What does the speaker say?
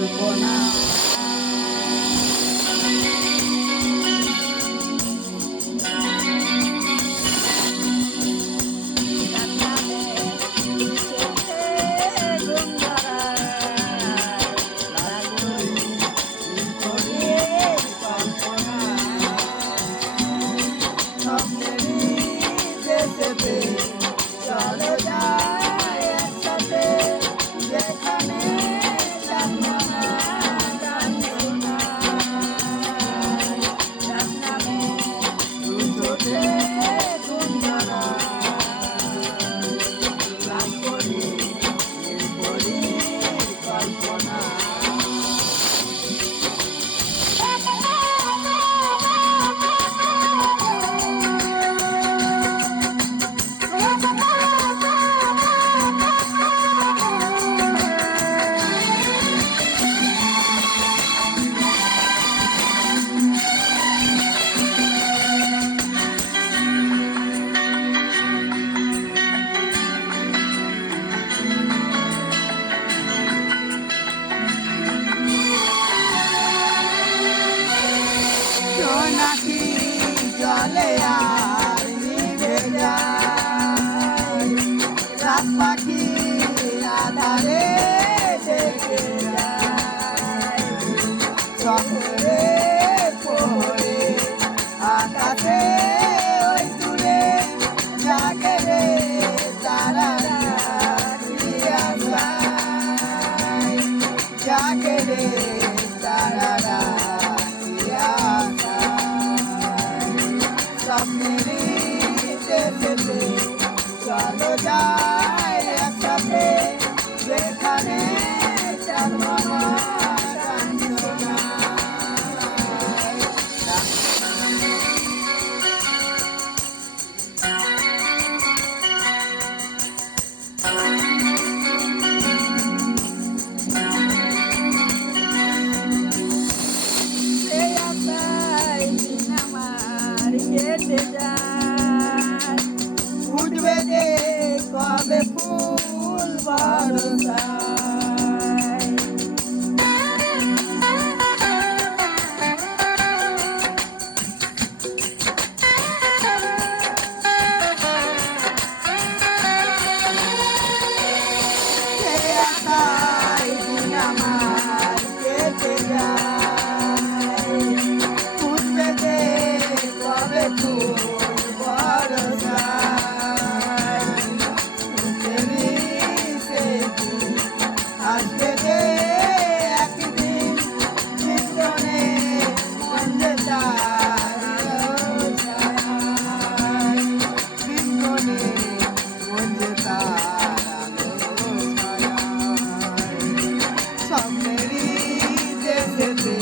কল্পনা। চলো যাই একসাথে যেখানে জানবো না জাননামে দু চোখে ঘুম ধরা লাভ করি কল্পনা। নাকি জলে আর নিভে যায়, রাত পাখি আধারে ডেকে যায়, চন্দ্রে পড়ে আকাশে ওই দূরে জাগে রে তারারা দিয়া যায়, জাগে রে তারারা চলো যাই একসাথে যেখানে জানবো না জানবো না। এই আশায় দিন আমার কেটে যায়, উঠবে যে কবে ফুল বরসায়, এই আশায় দিন আমার কেটে যায়, উঠবে যে কবে ফুল বরসায়, আসবে যে একদিন জীবনে মঞ্জে জীবনে মঞ্জে স্বপ্নেরই দেশেতে